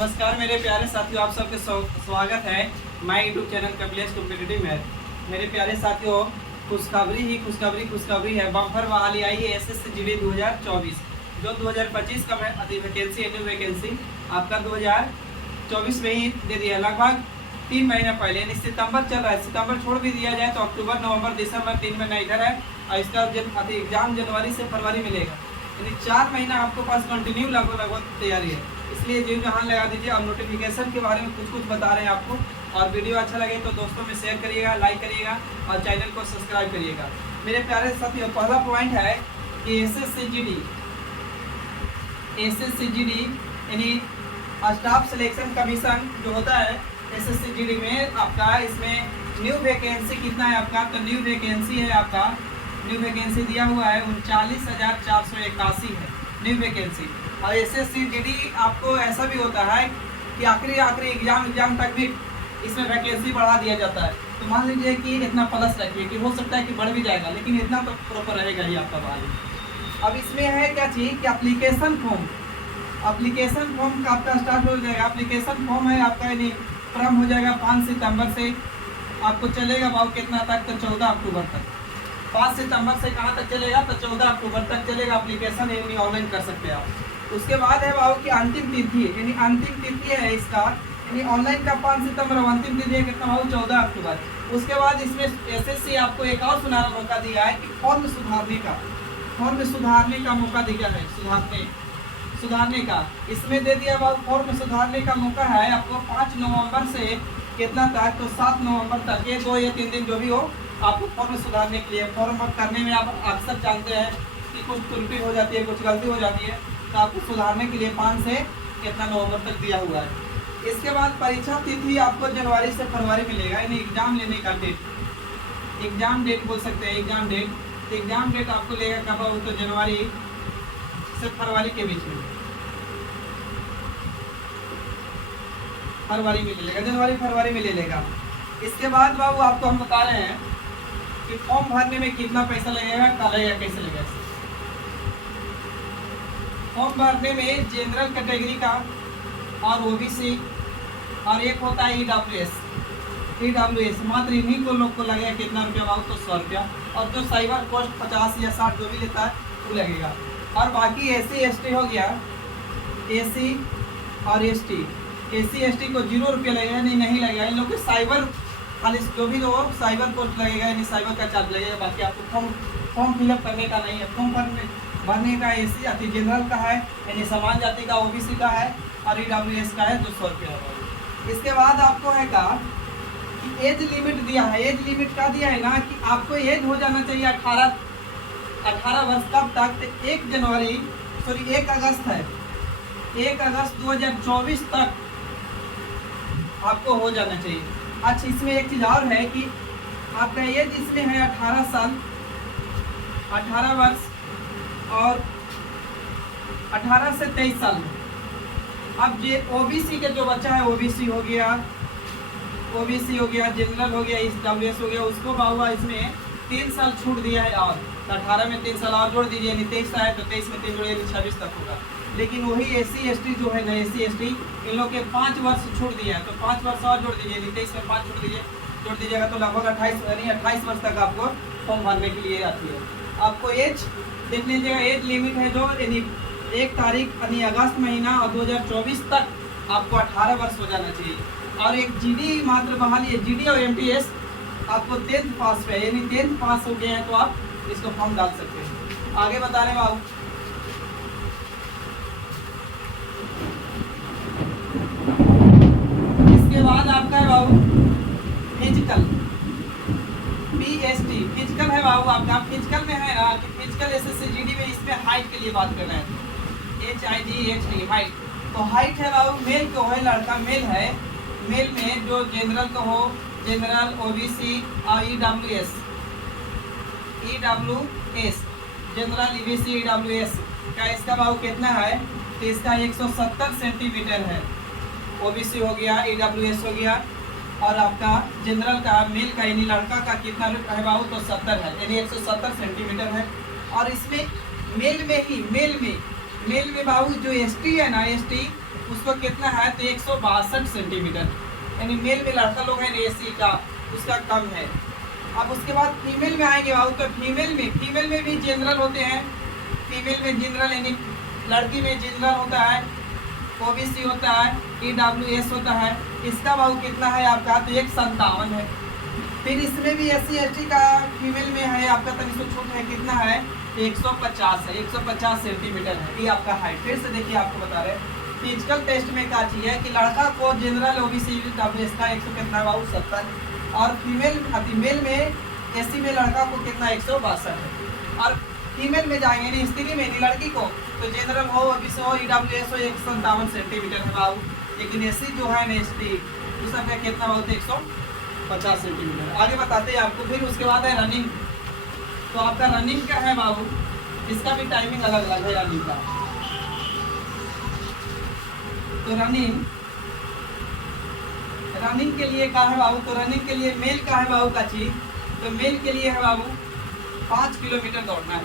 नमस्कार मेरे प्यारे साथियों, आप सबके स्वागत है my YouTube channel Kapilesh competitive math. मेरे प्यारे साथियों, खुशखबरी ही खुशखबरी है। बम्पर बहाली आई है एसएससी जीडी 2024, जो 2025 का वैकेंसी न्यू वैकेंसी आपका 2024 में ही दे दिया। लगभग 3 महीने पहले, यानी सितंबर चल रहा है। सितंबर छोड़ भी दिया जाए तो अक्टूबर, नवंबर, दिसंबर 3 महीना इधर है और इसका एग्जाम जनवरी से फरवरी मिलेगा, यानी 4 महीना आपको पास कंटिन्यू लगभग तैयारी है। इसलिए जी जहाँ लगा दीजिए। और नोटिफिकेशन के बारे में कुछ बता रहे हैं आपको। और वीडियो अच्छा लगे तो दोस्तों में शेयर करिएगा, लाइक करिएगा और चैनल को सब्सक्राइब करिएगा। मेरे प्यारे साथियों, पहला पॉइंट है कि एसएससी जीडी यानी स्टाफ सिलेक्शन कमीशन जो होता है एसएससी जीडी में आपका, इसमें न्यू वैकेंसी कितना है आपका? तो न्यू वैकेंसी है आपका, न्यू वैकेंसी दिया हुआ है 39,481 है न्यू वैकेंसी। और एसएससी जीडी आपको ऐसा भी होता है कि आखिरी एग्जाम तक भी इसमें वैकेंसी बढ़ा दिया जाता है। तो मान लीजिए कि इतना प्लस रखिए कि हो सकता है कि बढ़ भी जाएगा, लेकिन इतना तो प्रॉपर रहेगा ही आपका बहाली। अब इसमें है क्या चीज़ कि एप्लीकेशन फॉर्म का आपका स्टार्ट हो जाएगा। एप्लीकेशन फॉर्म है आपका, यानी प्रारंभ हो जाएगा 5 सितंबर से। आपको चलेगा भाव कितना तक? तो 14 अक्टूबर तक। 5 सितंबर से कहाँ तक चलेगा? तो 14 अक्टूबर तक चलेगा एप्लीकेशन, यानी ऑनलाइन कर सकते हैं आप। उसके बाद है बाबू की अंतिम तिथि, यानी अंतिम तिथि है इसका, यानी ऑनलाइन का 5 सितंबर, अंतिम तिथि है कितना बाबू? 14 अक्टूबर। उसके बाद इसमें एसएससी आपको एक और सुनहरा मौका दिया है कि फॉर्म सुधारने का मौका दिया है। सुधारने का इसमें दे दिया बाबू। फॉर्म सुधारने का मौका है आपको 5 नवंबर से कितना तक? तो 7 नवंबर तक। ये 2 या 3 दिन जो भी हो, आपको फॉर्म सुधारने के लिए। फॉर्म करने में आप अक्सर जानते हैं कि कुछ त्रुटि हो जाती है, कुछ गलती हो जाती है, तो आपको सुधारने के लिए 5 से कितना नवंबर तक दिया हुआ है। इसके बाद परीक्षा तिथि आपको जनवरी से फरवरी मिलेगा, यानी एग्जाम लेने का डेट, एग्जाम डेट बोल सकते हैं। एग्जाम डेट आपको लेगा कब? हो तो जनवरी से फरवरी के बीच में, फरवरी में ले लेगा, जनवरी फरवरी में ले लेगा। इसके बाद बाबू आपको हम बता रहे हैं कि फॉर्म भरने में कितना पैसा लगेगा, कब लगेगा, कैसे लगेगा। फॉर्म भरने में जनरल कैटेगरी का और ओबीसी और एक होता है ईडब्ल्यूएस मात्र इन्हीं को लोग को लगेगा कितना रुपया बाबू? तो 100 रुपया। और जो साइबर कॉस्ट 50 या 60 जो भी लेता है वो लगेगा। और बाकी एससी एसटी हो गया, एसी और एससी एसटी को 0 रुपया लगेगा, नहीं लगेगा। इन लोग के साइबर खाली जो भी हो साइबर कॉस्ट लगेगा, यानी साइबर का चार्ज लगेगा। बाकी आपको फॉर्म फिलअप करने का नहीं है। फॉर्म भरने का एसी जाति जनरल का है, यानी समान जाति का, ओबीसी का है, और ईडब्ल्यूएस का है जो 100 रुपया होगा। इसके बाद आपको है का कि एज लिमिट दिया है। एज लिमिट का दिया है ना कि आपको एज हो जाना चाहिए 18 वर्ष। कब तक? 1 अगस्त है, 1 अगस्त 2024 तक आपको हो जाना चाहिए। अच्छा, इसमें एक चीज़ और है कि आपका एज इसमें है 18 साल, 18 वर्ष और 18 से 23 साल में। अब ये ओबीसी के जो बच्चा है, ओबीसी हो गया, जनरल हो गया, ईडब्ल्यूएस हो गया, उसको बाबा इसमें 3 साल छूट दिया है। और 18 में 3 साल और जोड़ दीजिए, यानी 23 है तो 23 में 3 जोड़िए, 26 तक होगा। लेकिन वही एससी एसटी जो है ना, एससी एसटी इन लोग के 5 वर्ष छूट दिया है, तो 5 वर्ष और जोड़ दीजिए, यानी 23 में 5 जोड़ दीजिएगा तो लगभग 28 वर्ष तक आपको फॉर्म भरने के लिए आती है। आपको एज देख लीजिएगा, एज लिमिट है जो, यानी 1 तारीख यानी अगस्त महीना और 2024 तक आपको 18 वर्ष हो जाना चाहिए। और एक जीडी मात्र बहाली है, जीडी और एमटीएस आपको 10th पास पे, यानी 10th पास हो गए हैं तो आप इसको फॉर्म डाल सकते हैं। आगे बता रहे बाबू, इसके बाद आपका है बाबू फिजिकल, पीएसटी फिजिकल है बाबू आपका। फिजिकल में है ना कि फिजिकल एसएससी जीडी में इसमें हाइट के लिए बात कर रहे हैं, HIGHT हाइट। तो हाइट है बाबू, मेल को है, लड़का मेल है, मेल में जो जनरल को हो, जनरल, ओबीसी और ईडब्ल्यूएस, जनरल, ईबीसी, ईडब्ल्यूएस का इसका बाबू कितना है? तो इसका 170 सेंटीमीटर है। ओबीसी हो गया, ईडब्ल्यूएस हो गया, और आपका जनरल का, मेल का यानी लड़का का कितना है बाबू? तो 70 है, यानी 170 सेंटीमीटर है। और इसमें मेल में मेल में बाबू जो एसटी है ना, एसटी उसको कितना है तो 162 सेंटीमीटर, यानी मेल में लड़का लोग है एसी का उसका कम है। अब उसके बाद फीमेल में आएंगे बाबू, तो फीमेल में भी जनरल होते हैं। फीमेल में जनरल यानी लड़की में जनरल होता है, ओबीसी होता है, ईडब्ल्यूएस होता है। इसका बाबू कितना है आपका तो 157 है। फिर इसमें भी एससी एसटी का फीमेल में है आपका तनिक सो छूट है, कितना है 150 है, 150 सेंटीमीटर है ये आपका हाइट। फिर से देखिए आपको बता रहे हैं फिजिकल टेस्ट में क्या चीज़ है कि लड़का को जनरल ओबीसी ईडब्ल्यूएस का 100 कितना बाबू 70, और फीमेल में एससी में लड़का को कितना 162 है। और फीमेल में जाएंगे यानी स्त्री में नहीं लड़की को, तो जनरल हो ओबीसी हो ईडब्ल्यूएस हो 157 सेंटीमीटर है बाबू। लेकिन एससी जो है ना एसटी उसका क्या कितना बाबू 150 सेंटीमीटर। आगे बताते हैं आपको। फिर उसके बाद है रनिंग। तो आपका रनिंग का है बाबू, इसका भी टाइमिंग अलग अलग है रनिंग का। तो रनिंग के लिए क्या है बाबू, तो रनिंग के लिए मेल का है बाबू का चीज, तो मेल के लिए है बाबू 5 किलोमीटर दौड़ना है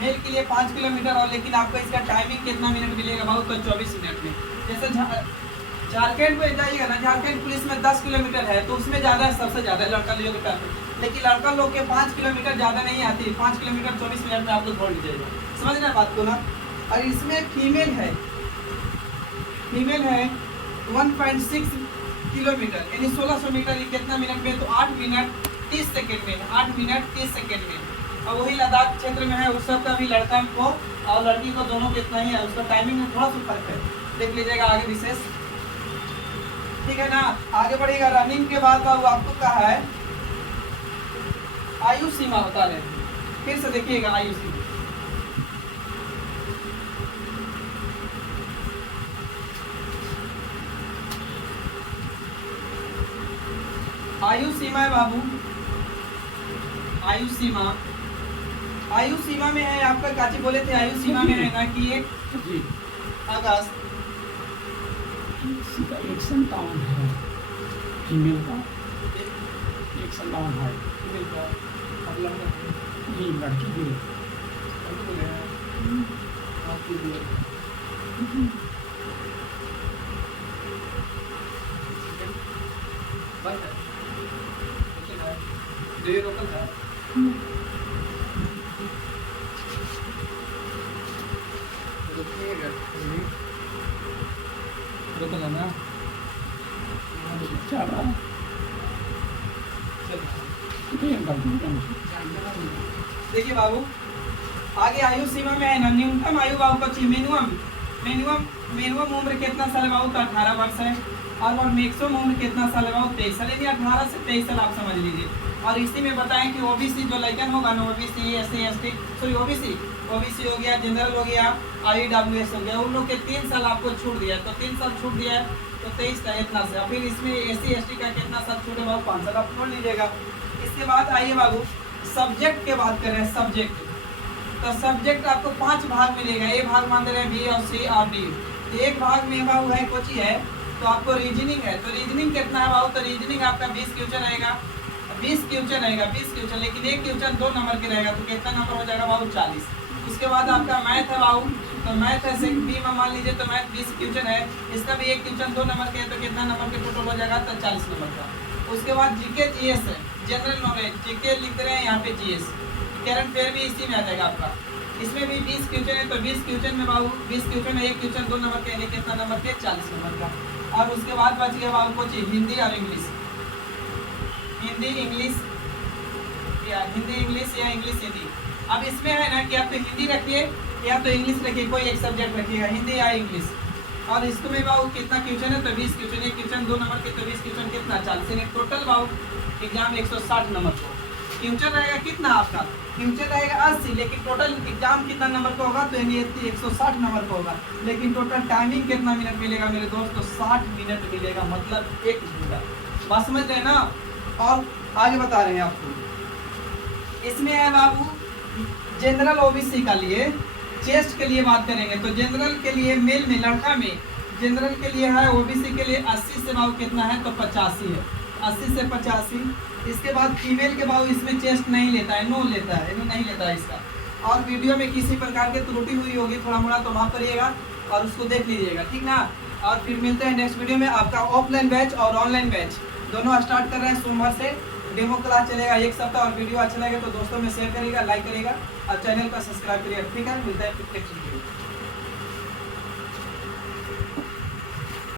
मेल के लिए 5 किलोमीटर। और लेकिन आपको इसका टाइमिंग कितना मिनट मिलेगा बाबू तो 24 मिनट में। जैसे झारखंड में जाइएगा ना, झारखंड पुलिस में 10 किलोमीटर है तो उसमें ज़्यादा है, सबसे ज़्यादा है लड़का लोगों के टाइम। लेकिन लड़का लोग के 5 किलोमीटर ज़्यादा नहीं आती, 5 किलोमीटर 24 मिनट में आप लोग दौड़ लीजिएगा। समझ रहे हैं बात को ना। और इसमें फीमेल है 1.6 किलोमीटर यानी 1600 मीटर कितना मिनट में, तो 8 मिनट 30 सेकेंड में, 8 मिनट 30 सेकेंड में। और वही लद्दाख क्षेत्र में है, उस सब का भी लड़का को और लड़की को दोनों कितना ही है, उसका टाइमिंग में थोड़ा सा फर्क है, देख लीजिएगा आगे विशेष, ठीक है ना। आगे बढ़ेगा। रनिंग के बाद बाबू आपको कहा है आयु सीमा बता रहे हैं। फिर से देखिएगा आयु सीमा, आयु सीमा है बाबू, आयु सीमा में है आपका काची बोले थे, आयु सीमा में है ना कि 1 अगस्त 157 है फीमेल का, 157 है फीमेल का, अब लड़का नहीं लड़की भी देखिए बाबू आगे आयु सीमा में है ना, न्यूनतम आयु बाबू का मिनिमम उम्र कितना साल है बाबू तो 18 वर्ष है। और मैक्सिमम उम्र कितना साल है बाबू 23 साल, यानी 18 से 23 साल आप समझ लीजिए। और इसी में बताएं कि ओबीसी जो लड़कन होगा ना, OBC SC ST sorry OBC हो गया, जनरल हो गया, ईडब्ल्यूएस हो गया, उन लोग के 3 साल आपको छूट दिया, तो 3 साल छूट दिया है तो 23 का इतना से। फिर इसमें एससी एसटी का कितना साल छूट है बाबू 5 साल आप छोड़ लीजिएगा। इसके बाद आइए बाबू सब्जेक्ट के बात करें। सब्जेक्ट तो सब्जेक्ट आपको 5 भाग मिलेगा। ए भाग मान रहे हैं बी और सी और डी। एक भाग में बाबू है कोची है तो आपको रीजनिंग है, तो रीजनिंग कितना है बाबू, तो रीजनिंग आपका 20 क्वेश्चन आएगा, 20 क्वेश्चन, लेकिन एक क्वेश्चन 2 नंबर के रहेगा, तो कितना नंबर हो जाएगा बाबू 40। उसके बाद आपका मैथ है बाबू, तो मैथ है सेक्शन बी में मान लीजिए तो मैथ 20 क्वेश्चन है, इसका भी एक क्वेश्चन 2 नंबर के है, तो कितना नंबर के टोटल हो जाएगा तो 40 नंबर का। उसके बाद जीके जीएस है, जनरल नॉलेज, जीके लिख रहे हैं यहाँ पे जीएस, करंट अफेयर भी इसी में आ जाएगा आपका। इसमें भी 20 क्वेश्चन है, तो 20 क्वेश्चन में बाबू 20 क्वेश्चन है, एक क्वेश्चन 2 नंबर के, यानी कितना नंबर के 40 नंबर का। और उसके बाद बच गया बाबू को हिंदी और इंग्लिश, हिंदी इंग्लिश या इंग्लिश हिंदी। अब इसमें है ना कि आप तो हिंदी रखिए या तो इंग्लिश रखिए, कोई एक सब्जेक्ट रखिएगा, हिंदी या इंग्लिश। और इसमें बाबू कितना क्वेश्चन है तो 20 क्वेश्चन, एक क्वेश्चन 2 नंबर के, तो 20 क्वेश्चन कितना 40, यानी टोटल बाबू एग्जाम 160 नंबर को। फ्यूचर रहेगा कितना आपका, फ्यूचर रहेगा 80, लेकिन टोटल एग्जाम कितना नंबर का होगा तो यानी 160 नंबर का होगा। लेकिन टोटल टाइमिंग कितना मिनट मिलेगा मेरे दोस्त, तो 60 मिनट मिलेगा, मतलब 1 घंटा। बात समझ रहे हैं ना। और आगे बता रहे हैं आपको, इसमें है बाबू जनरल ओबीसी का लिए, चेस्ट के लिए बात करेंगे तो जनरल के लिए मेल में लड़का में जनरल के लिए है, ओबीसी के लिए 80 से बाबू कितना है तो 85 है, 80 से 85। इसके बाद फीमेल के बाबू इसमें चेस्ट नहीं लेता है, नो लेता है, नहीं लेता है इसका। और वीडियो में किसी प्रकार की त्रुटि हुई होगी थोड़ा मोड़ा तो माफ करिएगा और उसको देख लीजिएगा, ठीक ना। और फिर मिलते हैं नेक्स्ट वीडियो में। आपका ऑफलाइन बैच और ऑनलाइन बैच दोनों स्टार्ट कर रहे हैं सोमवार से। डेमो क्लास चलेगा 1 सप्ताह, और वीडियो अच्छा लगेगा तो दोस्तों में शेयर करिएगा, लाइक करिएगा और चैनल का सब्सक्राइब करिएगा, ठीक है। मिलता है फिर नेक्स्ट वीडियो।